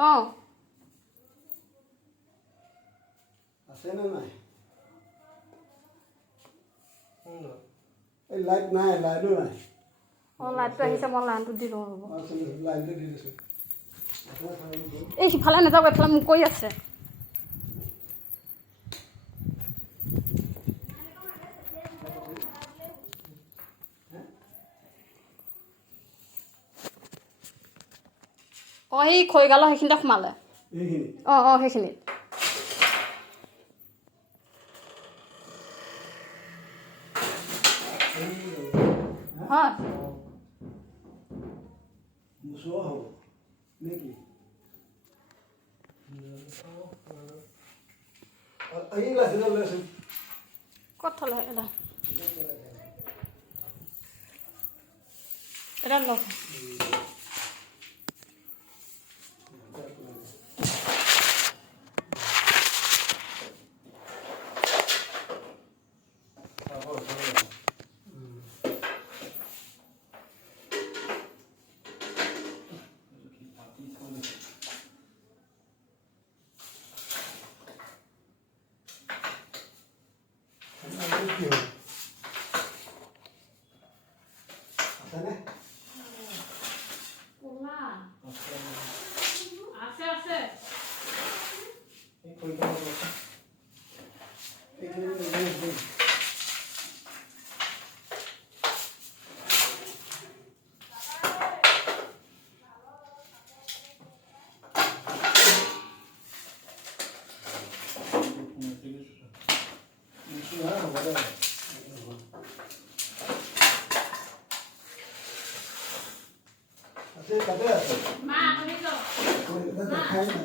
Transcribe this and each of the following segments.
অঁ আছে না নাই এই লাইট নাই লাইটো নাই অঁ লাইটটো আহিছে মই লাইনটো দি লওঁ ৰ'ব লাইনটো দি দিছোঁ এই সিফালে নাযাব এফালে মোক কৈ আছে অঁ সেই খৰিগালৰ সেইখিনিতে সোমালে অঁ অঁ সেইখিনিত হয় মুচোৱা হ'ব নেকি আহি লাইছে ওলাইছে ক'ত থলে এটা লওক তাতে আছে দেখাই নাই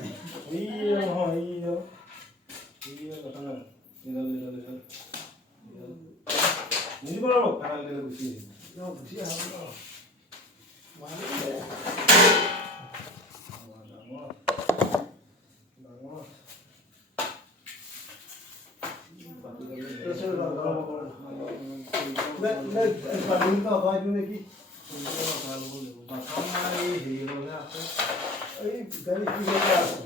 নেকি এই গাড়ী কি আছে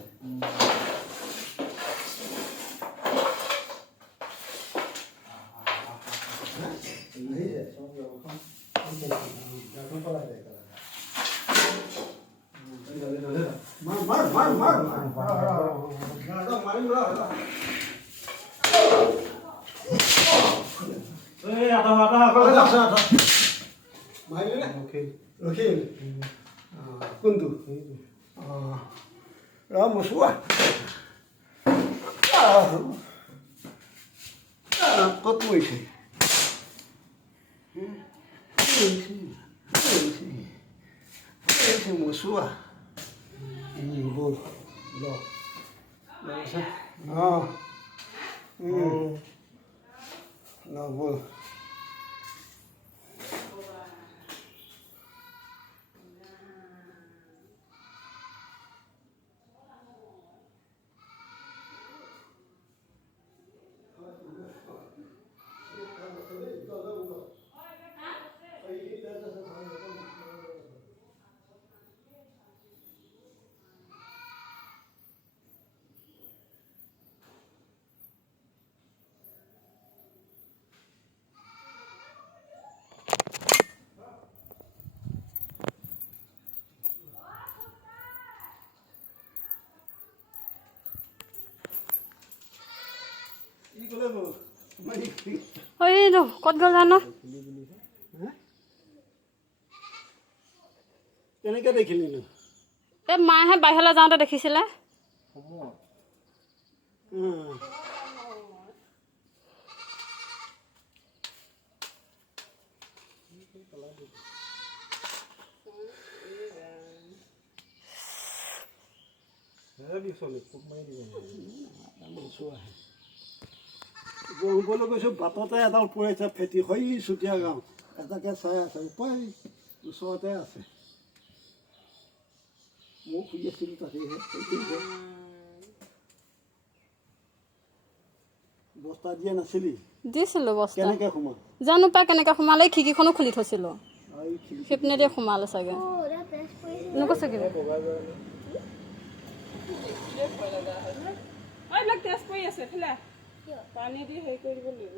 ৰখিল কোনটো মচুৱা ক'ত পৰিছে মচুৱা ব'ল ব'ল এইটো ক'ত গ'ল জানো কেনেকৈ দেখিলি এই মাহে বাহিৰলৈ যাওঁতে দেখিছিলে গৰুবলৈ গৈছোঁ বাটতে এডাল পৰিছে ফেটি হৈ চুতীয়া গাঁও এটাকে চাই আছে উপায় ওচৰতে আছে মই শুই আছিলোঁ তাকেহে বস্তা দিয়া নাছিলি দিছিলোঁ বস্তা কেনেকৈ সোমাল জানো পাই কেনেকৈ সোমালে এই খিৰিকীখনো খুলি থৈছিলোঁ সেইপিনে দিয়ে সোমালে চাগে নকৈছে কিনে এইবিলাক তেজ পৰি আছে ফেলে পানী দি হেৰি কৰিব লাগিব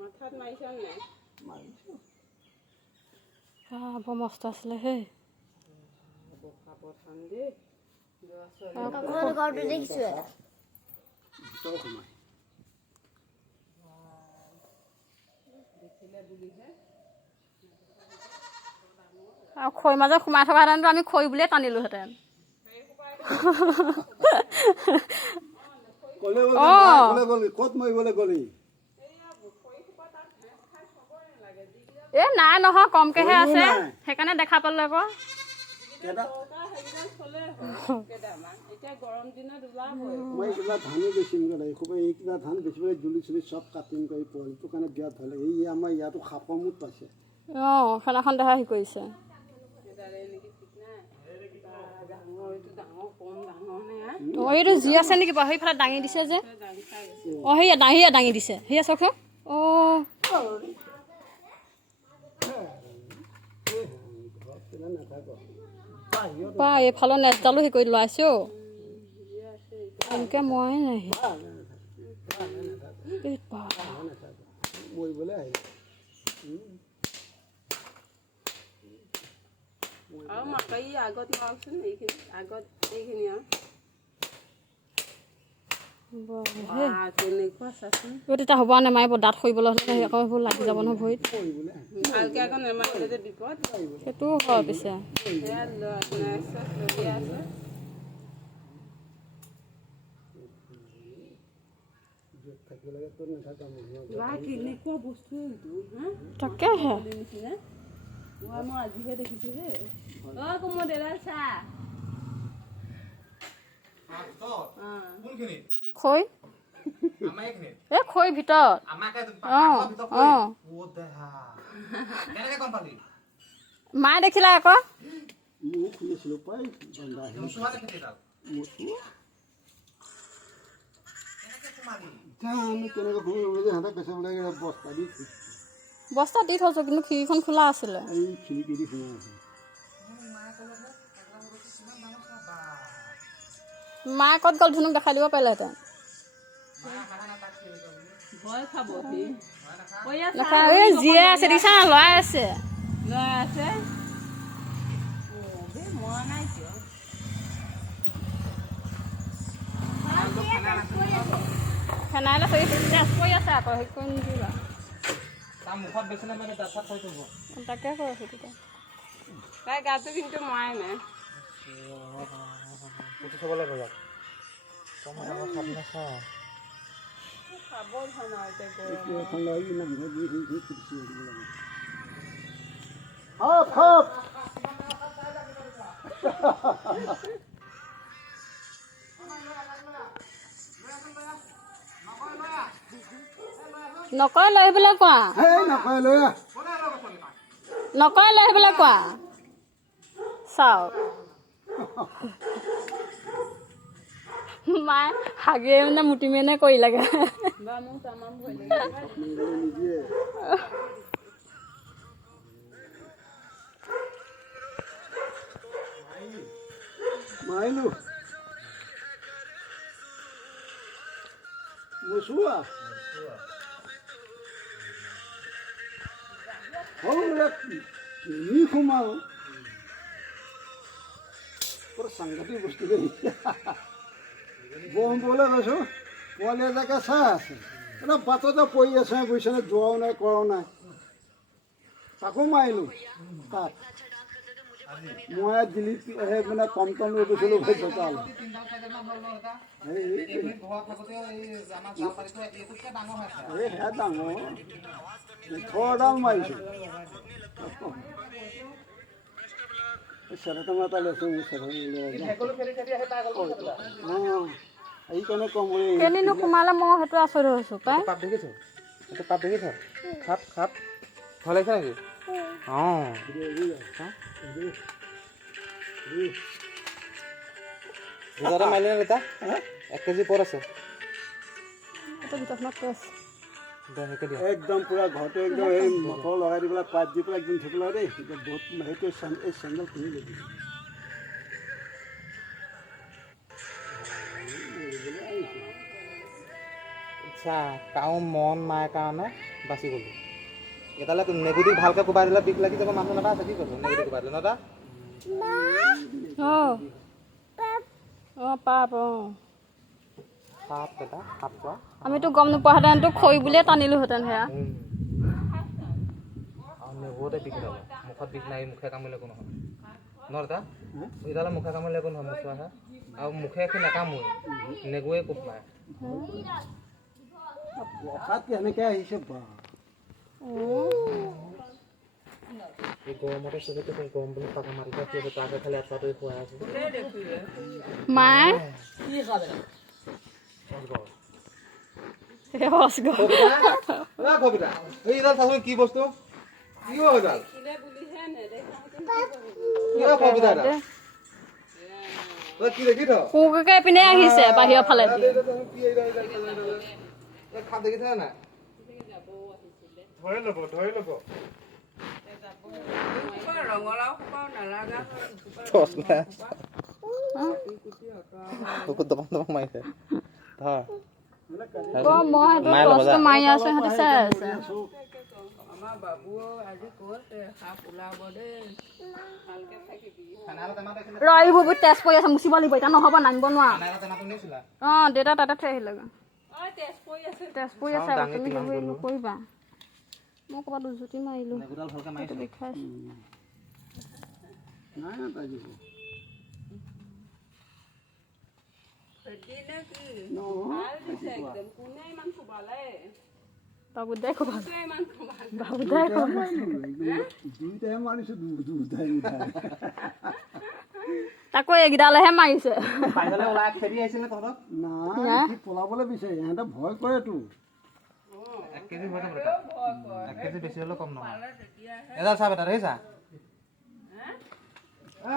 মাথাত মাৰিছা নাই বৰ মস্ত আছিলে হে সাৱধান দেই আৰু খৈ মাজত সোমাই থকাহেঁতেনতো আমি খৈ বুলিয়ে টানিলোহেঁতেন ক'ত মৰিবলৈ গ'লি এ নাই নহয় কমকেহে আছে সেইকাৰণে দেখা পালো আকৌ এতিয়া গৰম দিনত ওলাবই মই এইকেইটা ধানো বেচিমগৈ এইকেইটা ধান বেচিবলৈ জুলি চুলি চব কাটিং কৰি পোৱালিটোৰ কাৰণে বিয়াত ভাল লাগে এই আমাৰ ইয়াতো সাপৰ মুঠ পাইছে সেইদিনাখন দেখা সি কৰিছে এইটো যি আছে নেকি বাৰু সেইফালে দাঙি দিছে যে সেয়া দাঙি দিছে সেয়া চাওকচোন এইফালৰ নেটডালো হেৰি কৰি লোৱাইছে এনেকৈ মই নাই মৰিবলৈ আহিলে আৰু মাকৈ আগত মাৰকচোন এইখিনি আগত এইখিনি কেনেকুৱা চাচোন তেতিয়া হ'ব নেমাৰিব দাঁত সৰিবলৈ হ'লে আকৌ সেইবোৰ লাগি যাব নহয় ভৰিত ভালকৈ আকৌ নেমাৰিলে যে বিপদ সেইটোও হয় পিছে সেয়া চলি আছে কেনেকুৱা বস্তু তাকেহে নিচিনা মই আজিহে দেখিছো হে কোমোৰ দেউতাৰ চাহ খৈ এই খৈ ভিতৰত মায়ে দেখিলা আকৌ ময়ো খুলিছিলোঁ প্ৰায় আমি কেনেকৈ খুলিব সিহঁতে পেচাব লাগে বস্তা দি বস্তা দি থৈছো কিন্তু খিৰিকীখন খোলা আছিলে এই খিৰিকী দি সোমাই আছে মায়ে ক'ত গ'ল ধুনুক দেখাই দিব পাৰিলেহেঁতেন ভয় খাব এই জীয়ে আছে দেখিছা না লৰাই আছে ল'ৰা আছে মৰা নাই কিয় ফেনাইলে তেজ পৰি আছে আকৌ সেই কৰি নিদিবা তাকে কৈ আছো তেতিয়া তাই গাটো কিন্তু মৰাই নাই নকয় লৈ আহিবলৈ কোৱা নকয় লৈ আহিবলৈ কোৱা চাওক মায়ে হাগে মানে মুটি মেনে কৰি লাগে মাৰিলো মচুৱা সোমাল বৰ সাংঘাতিক বস্তু দেই বহবলৈ গৈছোঁ পোৱালি এটাকে চাই আছে এটা বাটতে পৰি আছে বুজিছেনে যোৱাও নাই কৰাও নাই তাকো মাৰিলোঁ তাত মই দিল্লীত মানে টমটম লৈ গৈছিলোঁ জোতাল সেয়া ডাঙৰ 18ডাল মাৰিছোঁ চেৰেটা মাতা লৈছোঁ এইকাৰণে কম কেনিনো সোমালে মই সেইটো আচৰিত হৈছোঁ পাই পাত দেখিছ এইটো পাত দেখিছ খাপ খাপ ভাল লাগিছে নেকি অঁ দুটাতে মাৰিলে নে দুটা 1 কেজি পৰ আছে ভিতৰখনত তেজ সেইকে দিয়া একদম পুৰা ঘৰতে একদম এই মটৰ লগাই দি পেলাই পাইপ দি পেলাই একদম থাকিব দেই এতিয়া বহুত সেইটো এই চেণ্ডেল কিনি ল'বি আচ্ছা কাৰো মন নাই কাৰণে বাচি গ'লোঁ এটালে নেগুটিভ ভালকৈ কোবাই দিলে বিষ লাগি যাব মানুহ এটা আছে কি কৈছোঁ নেগুটিভ কোবাই দিলে ন এটা পাপ সাপ এটা সাপ পোৱা আমিতো গম নোপোৱাহেঁতেনতো খৰি বুলিয়ে টানিলোহেঁতেন সেয়া আৰু নেগুৰতে বিষ ওলাব মুখত বিষ নাই মুখে কামুৰিলে একো নহয় ন দাদা এডালে মুখে কামুৰিলে একো নহয় মোচোৱাহে আৰু মুখে সি নাকামুৰে নেগুৰে কোব মাৰে পকাত কেনেকৈ আহিছে বা এই গৰমতে চবেতো গৰম বুলি পাকা মাৰি থাকি আছে তাকে খালি আঁঠুৱাটো খুৱাই আছে মায়ে কবিতা এইডাল চাচোন কি বস্তু কি হয় এইডাল কি হয় কবিতা কি দেখি থ কুকুৰকে পিনে আহিছে বাহিৰৰ ফালে খাপ দেখিছে নাই ধৰি ল'ব ৰঙালাও খোপাও নালাগা কুকুৰ দবান মাৰিছে ধৰ মই সেইটো মাৰি আছো সিহঁতে চাই আছে আমাৰ বাবুও আজি কৈছে সাপ ওলাব দেই ভালকে থাকিবি ৰ এইবোৰ তেজ পৰি আছে মুচিব লাগিব এতিয়া নহ'ব নামিব নোৱাৰা অঁ দেউতা তাতে থৈ আহিলে তেজ পৰি আছে তুমি সেইবোৰ নকৰিবা মই ক'ৰবাত উজুতি মাৰিলোঁ দেখাই নাই তাজিব বাবুদাই ক'বা বাবুদাই ক'বা দুইটাহে মাৰিছোঁ দুটাই তাকো এইকেইডালেহে মাৰিছে নাই সি পলাবলৈ বিচাৰে সিহঁতে ভয় কৰেতো 1 কেজি হৈ যাব 1 কেজি বেছি হ'লেও কম নহয় এডাল চাহ বেটা দেখিছা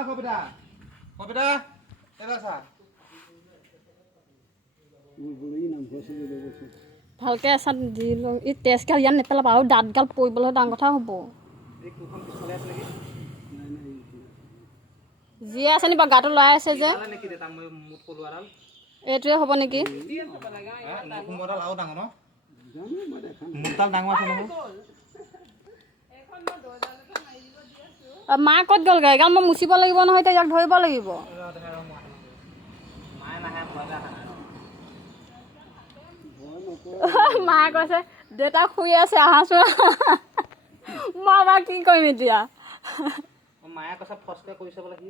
কবিতা এডাল চাহ ভালকৈ এচাত দি লওঁ এই তেজগাল ইয়াত নেপেলাবা আৰু দাঁতগাল পৰিবলৈ ডাঙৰ কথা হ'ব যিয়ে আছে নি বাৰু গাটো লৰাই আছে যে এইটোৱে হ'ব নেকি মা ক'ত গ'লগৈ এগাল মই মুচিব লাগিব নহয় এতিয়া ইয়াক ধৰিব লাগিব মায়ে কৈছে দেউতা শুই আছে আহাচোন মই বাৰু কি কৰিম এতিয়া মায়ে কৈছে ফচকে কৰিছে বোলে সি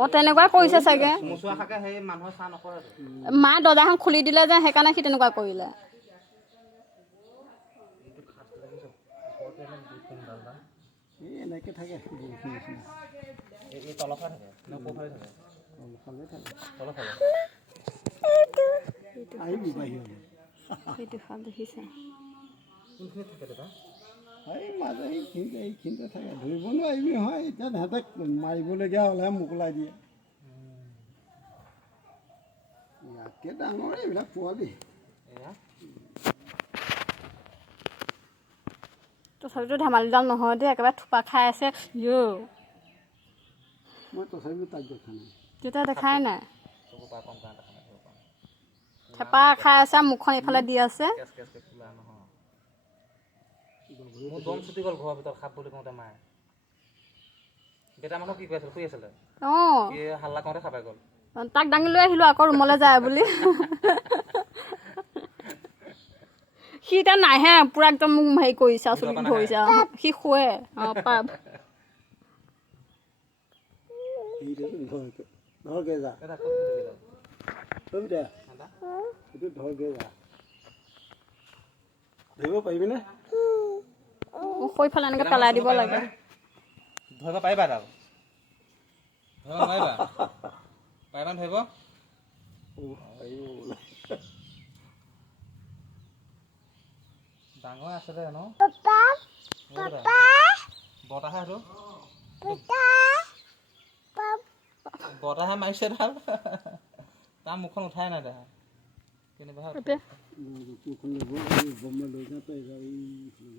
অঁ তেনেকুৱাই কৰিছে চাগে মুচুৱা শাকে সেই মানুহৰ চাহ নকৰে মায়ে দৰ্জাখন খুলি দিলে যে সেইকাৰণে সি তেনেকুৱা কৰিলে এনেকৈ থাকে এই তলফালে থাকে নে ওপৰফালে থাকে তলফালে আহিবি বাহিৰলৈ সেইটো ভাল দেখিছে কোনখিনিত থাকে দাদা এই মাজে এইখিনিতে থাকে ধৰিব নোৱাৰিবি নহয় এতিয়া সিহঁতে মাৰিবলগীয়া হ'লেহে মোকলাই দিয়ে ইয়াতকৈ ডাঙৰ এইবিলাক পোৱালি তথাপিতো ধেমালিডাল নহয় দেই একেবাৰে থোপা খাই আছে মই তথাপিও তাক দেখা নাই তেতিয়া দেখাই নাই থেপা খাই আছে মুখখন এইফালে দি আছে মোৰ দম ছুটি গ'ল ঘৰৰ ভিতৰত সাপ বুলি কওঁতে মায়ে দেউতা মানুহ কি কৈ আছিল শুই আছিলে অঁ হাল্লা কৰোঁতে সাপাই গ'ল তাক দাঙি লৈ আহিলোঁ আকৌ ৰুমলৈ যায় বুলি সি এতিয়া নাহে পূৰা একদম মোক হেৰি কৰিছে আৰু চুলি ধৰিছে সি শুৱে অঁ পাপ ধৰকে যা এইটো ধৰকে যা ধৰিব পাৰিবিনে সৈফালে এনেকৈ পেলাই দিব লাগে ধৰিব পাৰিবা দাল ধৰিব পাৰিবা ধৰিব ডাঙৰ আছিলে ন বতাহে সেইটো বতাহে মাৰিছে তাৰ মুখখন উঠাই নাই দেখা এতে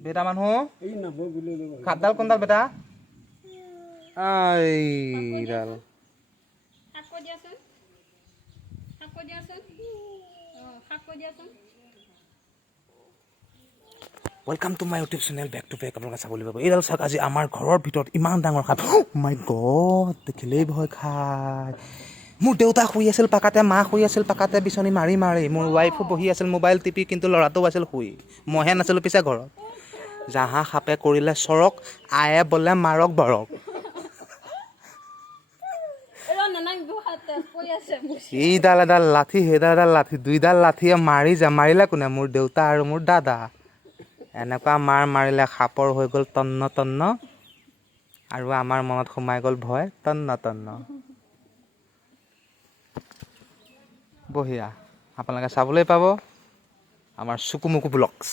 বেটা মানুহ এই নামৰ বুলি খাপডাল কোনডাল বেটা এইডাল শাক কৈ দিয়াচোন শাক কৈ দিয়াচোন শাক কৈ দিয়াচোন welcome to my YouTube channel back to back আপোনালোকে চাবলৈ পাব এইডাল চাওক আজি আমাৰ ঘৰৰ ভিতৰত ইমান ডাঙৰ সাপ মাই গড দেখিলেই ভয় খায় মোৰ দেউতা শুই আছিল পাকাতে মা শুই আছিল পাকাতে বিচনী মাৰি মাৰি মোৰ ৱাইফো বহি আছিল মোবাইল টিপি কিন্তু ল'ৰাটোও আছিল শুই মইহে নাছিলোঁ পিছে ঘৰত জাহা সাপে কৰিলে চৰক আয়ে বোলে মাৰক বৰক এইডাল এডাল লাঠি সেইডাল এডাল লাঠি দুইডাল লাঠিয়ে মাৰিলে কোনে মোৰ দেউতা আৰু মোৰ দাদা এনেকুৱা মাৰিলে সাপৰ হৈ গ'ল তন্ন তন্ন আৰু আমাৰ মনত সোমাই গ'ল ভয় তন্ন তন্ন বঢ়িয়া আপোনালোকে চাবলৈ পাব আমাৰ চুকুমুকু ব্লগছ